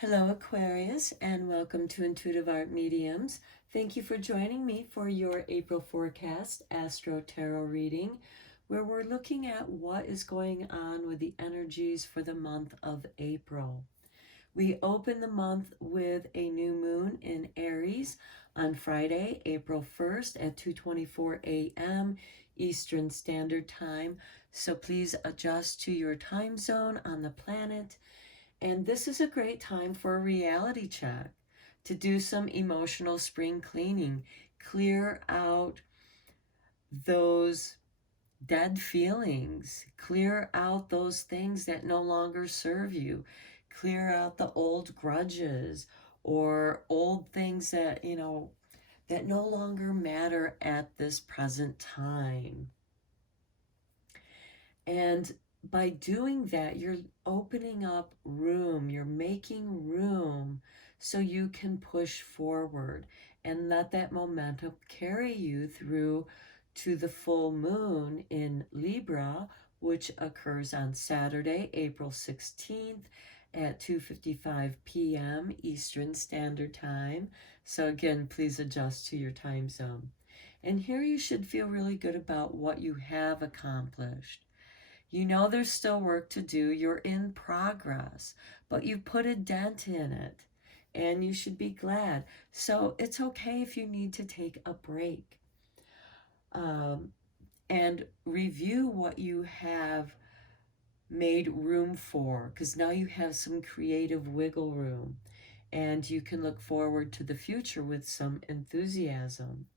Hello, Aquarius, and welcome to Intuitive Art Mediums. Thank you for joining me for your April forecast Astro Tarot reading, where we're looking at what is going on with the energies for the month of April. We open the month with a new moon in Aries on Friday, April 1st at 2:24 a.m. Eastern Standard Time. So please adjust to your time zone on the planet. And this is a great time for a reality check, to do some emotional spring cleaning, clear out those dead feelings, clear out those things that no longer serve you, clear out the old grudges or old things that, that no longer matter at this present time. And by doing that, you're opening up room, you're making room so you can push forward and let that momentum carry you through to the full moon in Libra, which occurs on Saturday, April 16th at 2:55 p.m. Eastern Standard Time. So again, please adjust to your time zone. And here you should feel really good about what you have accomplished. You know there's still work to do. You're in progress, but you put a dent in it, and you should be glad. So it's okay if you need to take a break and review what you have made room for, because now you have some creative wiggle room, and you can look forward to the future with some enthusiasm.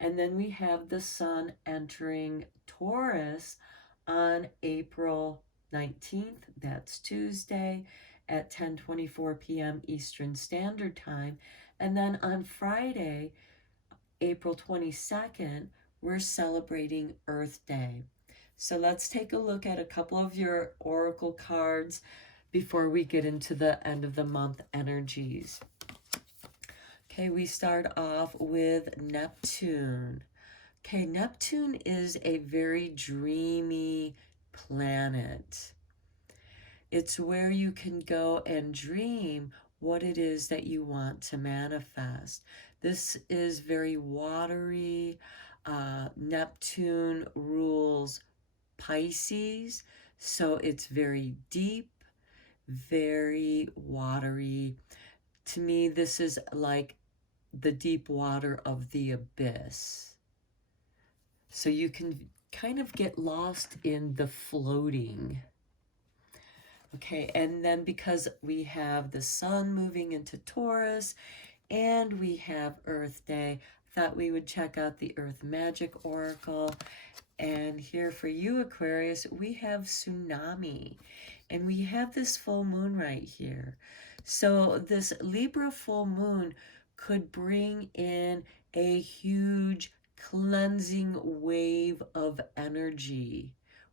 And then we have the sun entering Taurus on April 19th, that's Tuesday, at 10:24 p.m. Eastern Standard Time. And then on Friday, April 22nd, we're celebrating Earth Day. So let's take a look at a couple of your oracle cards before we get into the end of the month energies. Okay, we start off with Neptune. Okay, Neptune is a very dreamy planet. It's where you can go and dream what it is that you want to manifest. This is very watery. Neptune rules Pisces, so it's very deep, very watery. To me, this is like the deep water of the abyss. So you can kind of get lost in the floating. Okay, and then because we have the sun moving into Taurus and we have Earth Day, I thought we would check out the Earth Magic Oracle. And here for you, Aquarius, we have tsunami. And we have this full moon right here. So this Libra full moon could bring in a huge cleansing wave of energy,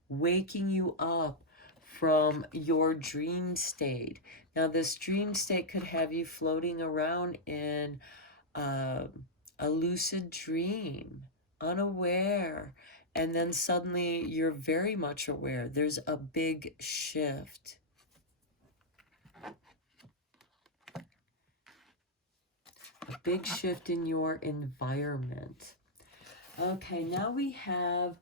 waking you up from your dream state. Now, this dream state could have you floating around in a lucid dream, unaware, and then suddenly you're very much aware. There's a big shift. A big shift in your environment. Okay, now we have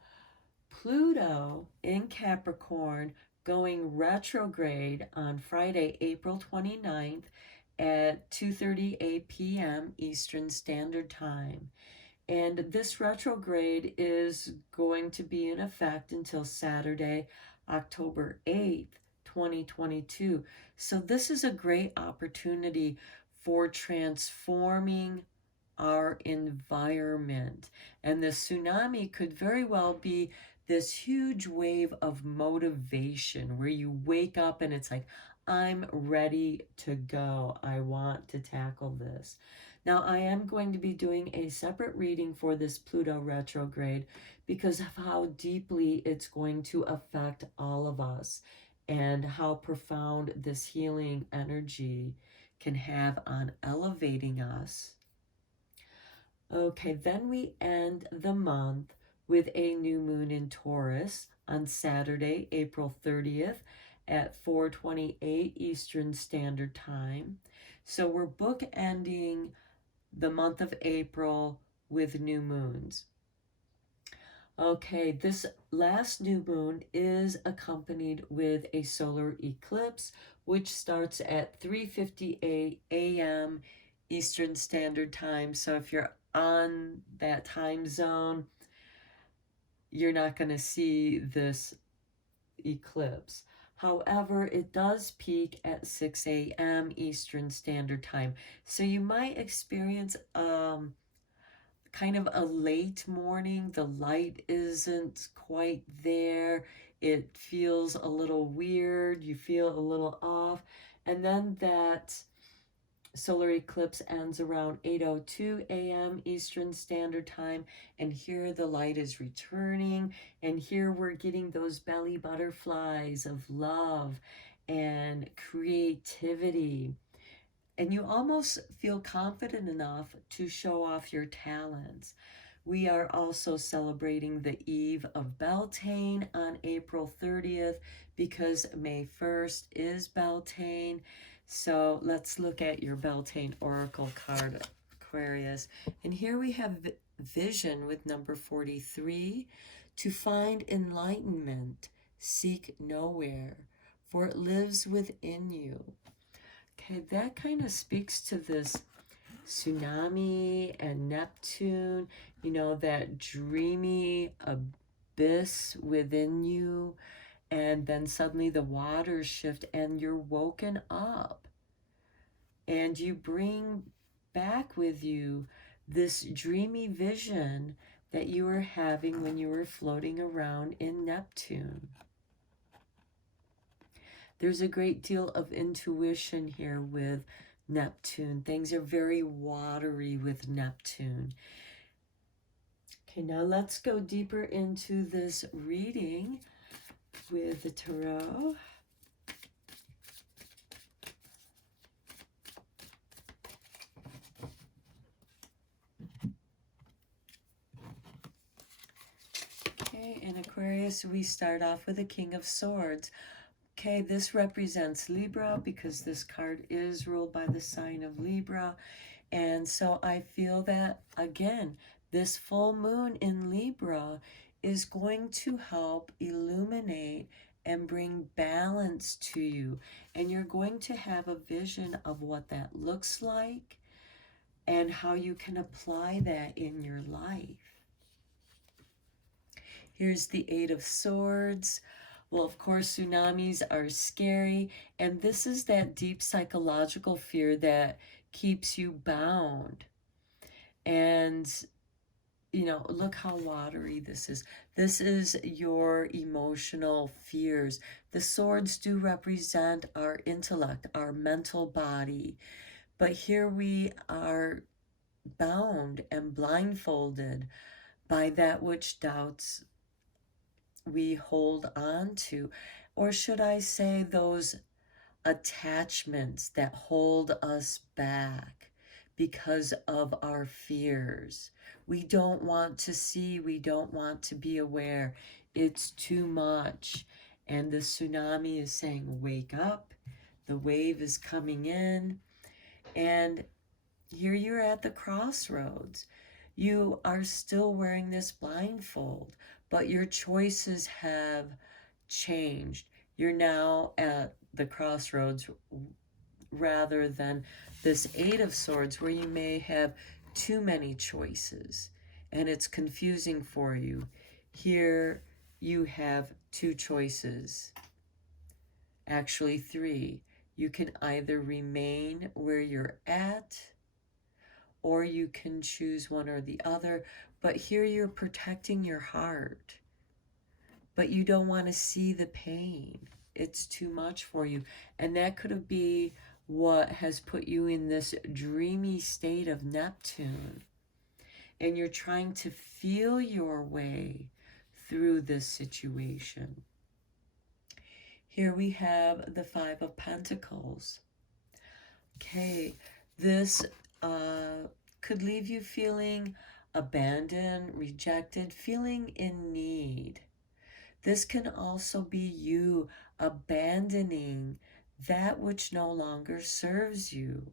Pluto in Capricorn going retrograde on Friday, April 29th at 2:38 p.m. Eastern Standard Time. And this retrograde is going to be in effect until Saturday, October 8th, 2022. So this is a great opportunity for transforming our environment. And the tsunami could very well be this huge wave of motivation where you wake up and it's like, I'm ready to go. I want to tackle this. Now, I am going to be doing a separate reading for this Pluto retrograde because of how deeply it's going to affect all of us and how profound this healing energy can have on elevating us. Okay, then we end the month with a new moon in Taurus on Saturday, April 30th at 4:28 Eastern Standard Time. So we're bookending the month of April with new moons. Okay, this last new moon is accompanied with a solar eclipse, which starts at 3:58 a.m. Eastern Standard Time. So if you're on that time zone, you're not going to see this eclipse. However, it does peak at 6 a.m. Eastern Standard Time. So you might experience kind of a late morning. The light isn't quite there. It feels a little weird. You feel a little off. And then that solar eclipse ends around 8:02 a.m. Eastern Standard Time. And here the light is returning. And here we're getting those belly butterflies of love and creativity. And you almost feel confident enough to show off your talents. We are also celebrating the eve of Beltane on April 30th because May 1st is Beltane. So let's look at your Beltane Oracle card, Aquarius. And here we have vision with number 43. To find enlightenment, seek nowhere, for it lives within you. Okay, that kind of speaks to this tsunami and Neptune, you know, that dreamy abyss within you. And then suddenly the waters shift and you're woken up. And you bring back with you this dreamy vision that you were having when you were floating around in Neptune. There's a great deal of intuition here with Neptune. Things are very watery with Neptune. Okay, now let's go deeper into this reading with the tarot. Okay, in Aquarius, we start off with the King of Swords. Okay, this represents Libra because this card is ruled by the sign of Libra. And so I feel that, again, this full moon in Libra is going to help illuminate and bring balance to you. And you're going to have a vision of what that looks like and how you can apply that in your life. Here's the Eight of Swords. Well, of course, tsunamis are scary, and this is that deep psychological fear that keeps you bound. And, you know, look how watery this is. This is your emotional fears. The swords do represent our intellect, our mental body. But here we are bound and blindfolded by that which doubts we hold on to, or should I say those attachments that hold us back because of our fears. We don't want to see, we don't want to be aware. It's too much. And the tsunami is saying, wake up. The wave is coming in. And here you're at the crossroads. You are still wearing this blindfold, but your choices have changed. You're now at the crossroads rather than this Eight of Swords where you may have too many choices and it's confusing for you. Here you have two choices, actually three. You can either remain where you're at, or you can choose one or the other. But here you're protecting your heart, but you don't want to see the pain. It's too much for you. And that could be what has put you in this dreamy state of Neptune. And you're trying to feel your way through this situation. Here we have the Five of Pentacles. Okay, this could leave you feeling abandoned, rejected, feeling in need. This can also be you abandoning that which no longer serves you.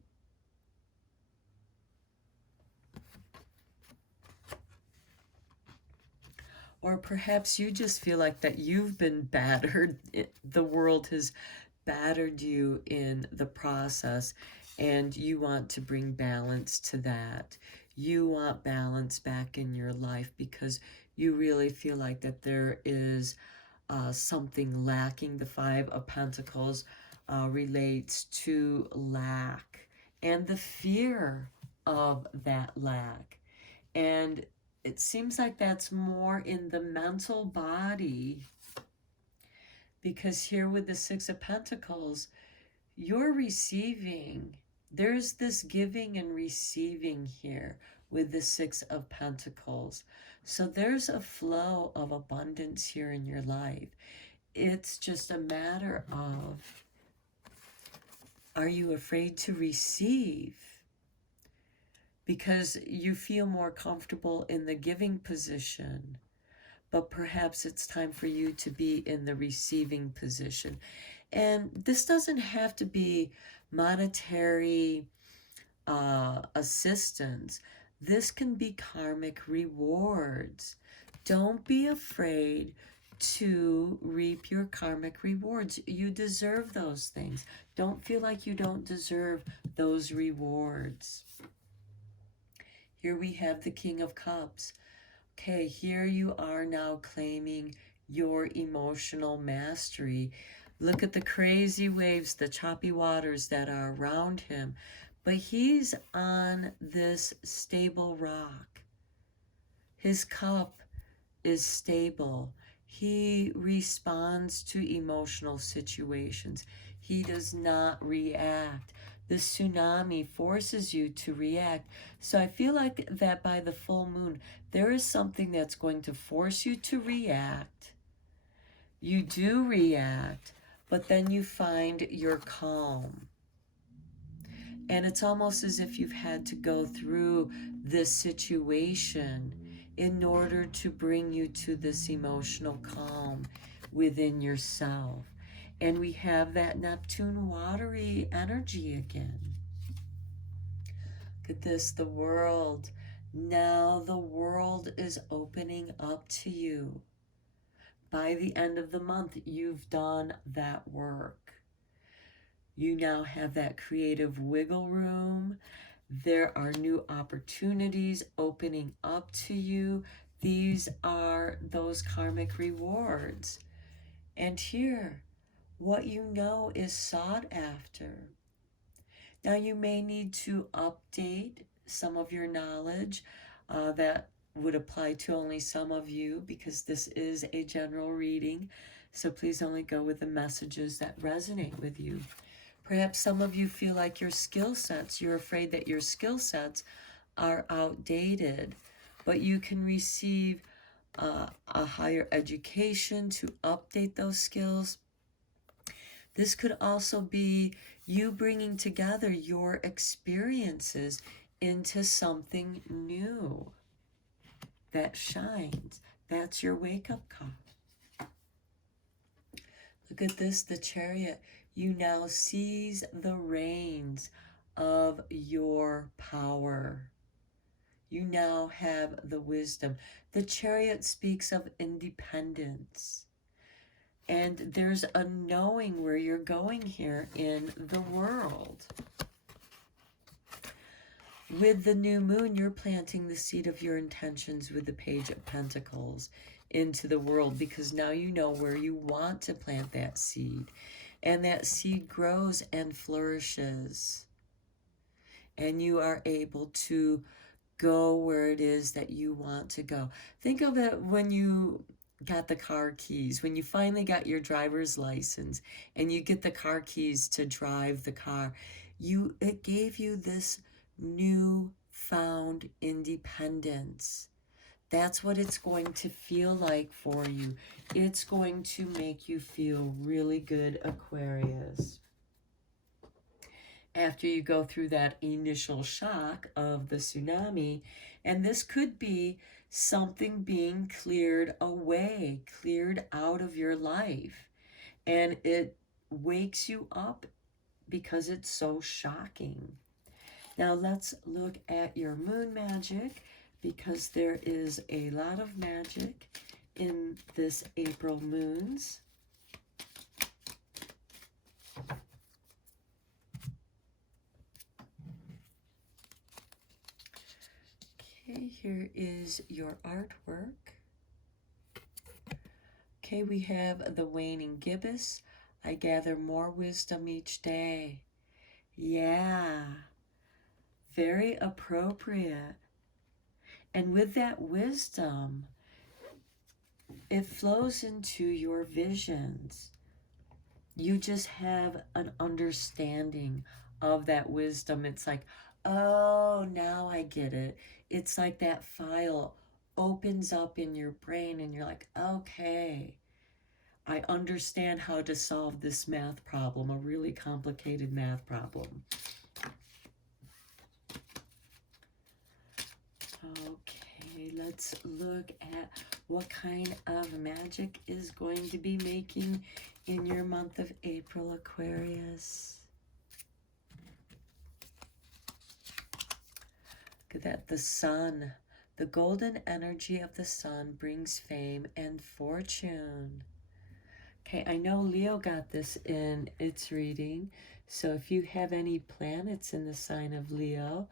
Or perhaps you just feel like that you've been battered. The world has battered you in the process, and you want to bring balance to that. You want balance back in your life because you really feel like that there is something lacking. The Five of Pentacles relates to lack and the fear of that lack. And it seems like that's more in the mental body, because here with the Six of Pentacles, you're receiving. There's this giving and receiving here with the Six of Pentacles. So there's a flow of abundance here in your life. It's just a matter of, are you afraid to receive? Because you feel more comfortable in the giving position, but perhaps it's time for you to be in the receiving position. And this doesn't have to be monetary assistance. This can be karmic rewards. Don't be afraid to reap your karmic rewards. You deserve those things. Don't feel like you don't deserve those rewards. Here we have the King of Cups. Okay, here you are now claiming your emotional mastery. Look at the crazy waves, the choppy waters that are around him. But he's on this stable rock. His cup is stable. He responds to emotional situations. He does not react. The tsunami forces you to react. So I feel like that by the full moon, there is something that's going to force you to react. You do react, but then you find your calm. And it's almost as if you've had to go through this situation in order to bring you to this emotional calm within yourself. And we have that Neptune watery energy again. Look at this, the world. Now the world is opening up to you. By the end of the month, you've done that work. You now have that creative wiggle room. There are new opportunities opening up to you. These are those karmic rewards. And here, what you know is sought after. Now you may need to update some of your knowledge. That would apply to only some of you because this is a general reading. So please only go with the messages that resonate with you. Perhaps some of you feel like your skill sets, you're afraid that your skill sets are outdated, but you can receive a higher education to update those skills. This could also be you bringing together your experiences into something new that shines. That's your wake-up call. Look at this, the Chariot. You now seize the reins of your power. You now have the wisdom. The Chariot speaks of independence. And there's a knowing where you're going here in the world. With the new moon, you're planting the seed of your intentions with the Page of Pentacles into the world, because now you know where you want to plant that seed. And that seed grows and flourishes. And you are able to go where it is that you want to go. Think of it when you got the car keys, when you finally got your driver's license and you get the car keys to drive the car. It gave you this newfound independence. That's what it's going to feel like for you. It's going to make you feel really good, Aquarius. After you go through that initial shock of the tsunami, and this could be something being cleared away, cleared out of your life. and it wakes you up because it's so shocking. Now let's look at your moon magic, because there is a lot of magic in this April moons. Okay, here is your artwork. Okay, we have the waning gibbous. I gather more wisdom each day. Yeah, very appropriate. And with that wisdom, it flows into your visions. You just have an understanding of that wisdom. It's like, oh, now I get it. It's like that file opens up in your brain and you're like, okay, I understand how to solve this math problem, a really complicated math problem. Okay, let's look at what kind of magic is going to be making in your month of April, Aquarius. Look at that, the sun. The golden energy of the sun brings fame and fortune. Okay, I know Leo got this in its reading, so if you have any planets in the sign of Leo,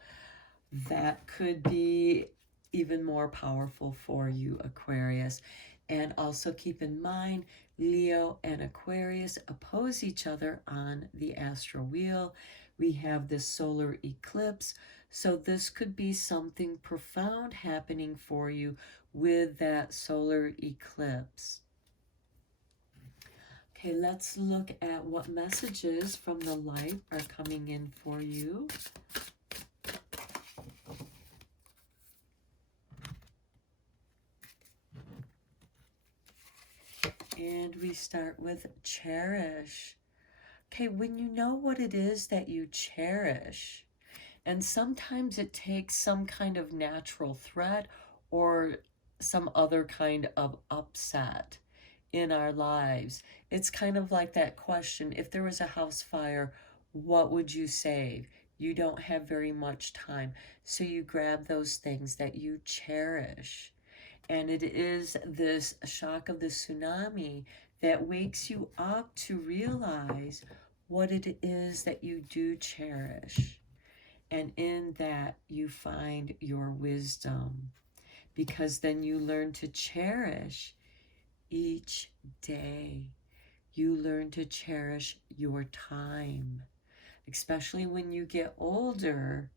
that could be even more powerful for you, Aquarius. And also keep in mind, Leo and Aquarius oppose each other on the astral wheel. We have this solar eclipse, so this could be something profound happening for you with that solar eclipse. Okay, let's look at what messages from the light are coming in for you. And we start with cherish. Okay, when you know what it is that you cherish, and sometimes it takes some kind of natural threat or some other kind of upset in our lives. It's kind of like that question, if there was a house fire, what would you save? You don't have very much time, so you grab those things that you cherish. And it is this shock of the tsunami that wakes you up to realize what it is that you do cherish. And in that, you find your wisdom, because then you learn to cherish each day. You learn to cherish your time, especially when you get older.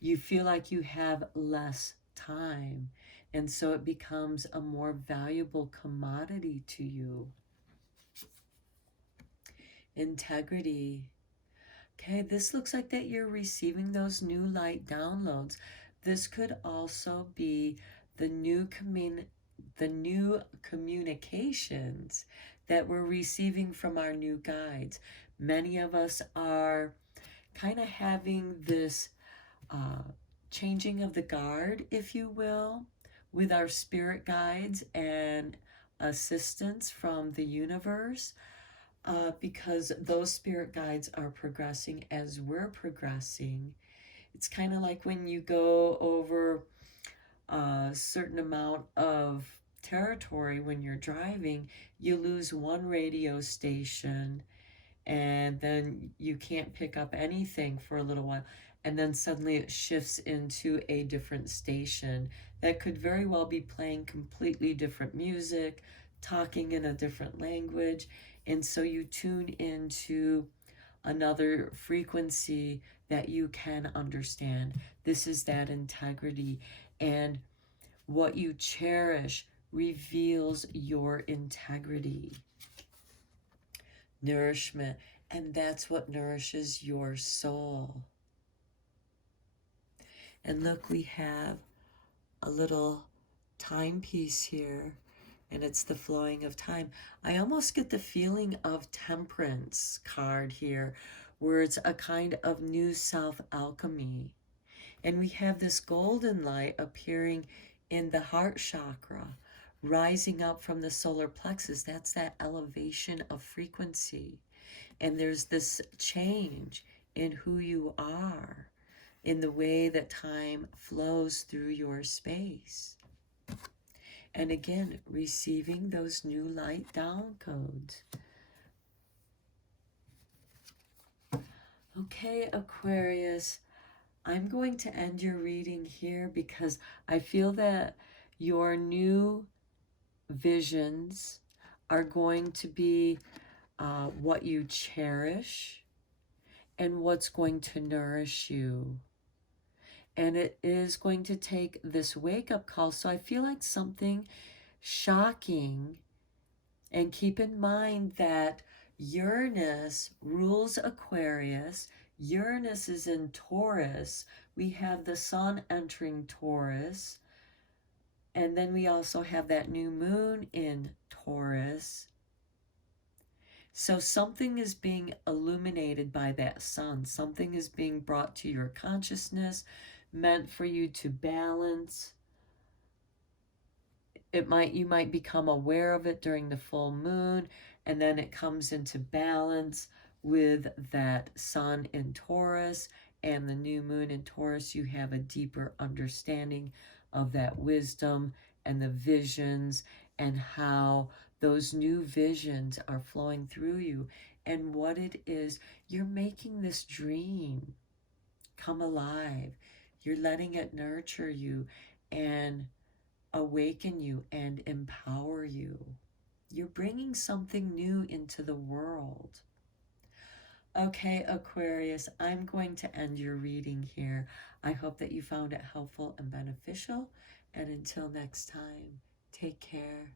You feel like you have less time, and so it becomes a more valuable commodity to you. Integrity. Okay, this looks like that you're receiving those new light downloads. This could also be the new communications that we're receiving from our new guides. Many of us are kind of having this changing of the guard, if you will, with our spirit guides and assistance from the universe, because those spirit guides are progressing as we're progressing. It's kind of like when you go over a certain amount of territory when you're driving, you lose one radio station and then you can't pick up anything for a little while, and then suddenly it shifts into a different station that could very well be playing completely different music, talking in a different language, and so you tune into another frequency that you can understand. This is that integrity, and what you cherish reveals your integrity. Nourishment, and that's what nourishes your soul. And look, we have a little timepiece here, and it's the flowing of time. I almost get the feeling of temperance card here, where it's a kind of new self-alchemy. And we have this golden light appearing in the heart chakra, rising up from the solar plexus. That's that elevation of frequency. And there's this change in who you are, in the way that time flows through your space. And again, receiving those new light down codes. Okay, Aquarius, I'm going to end your reading here because I feel that your new visions are going to be what you cherish and what's going to nourish you. And it is going to take this wake-up call. So I feel like something shocking. And keep in mind that Uranus rules Aquarius. Uranus is in Taurus. We have the sun entering Taurus. And then we also have that new moon in Taurus. So something is being illuminated by that sun. Something is being brought to your consciousness, meant for you to balance. You might become aware of it during the full moon, and then it comes into balance with that sun in Taurus and the new moon in Taurus. You have a deeper understanding of that wisdom and the visions and how those new visions are flowing through you and what it is. You're making this dream come alive. You're letting it nurture you and awaken you and empower you. You're bringing something new into the world. Okay, Aquarius, I'm going to end your reading here. I hope that you found it helpful and beneficial. And until next time, take care.